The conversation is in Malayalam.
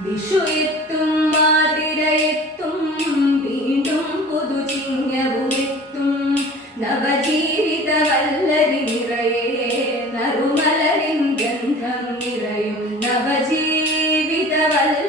വിഷു എത്തും മാതിരയെത്തും വീണ്ടും പുതുചിങ്ങവുമെത്തും നവജീവിത വല്ലരി നിറയെ നറുമലരിൻ ഗന്ധം നിറയും നവജീവിത വല്ല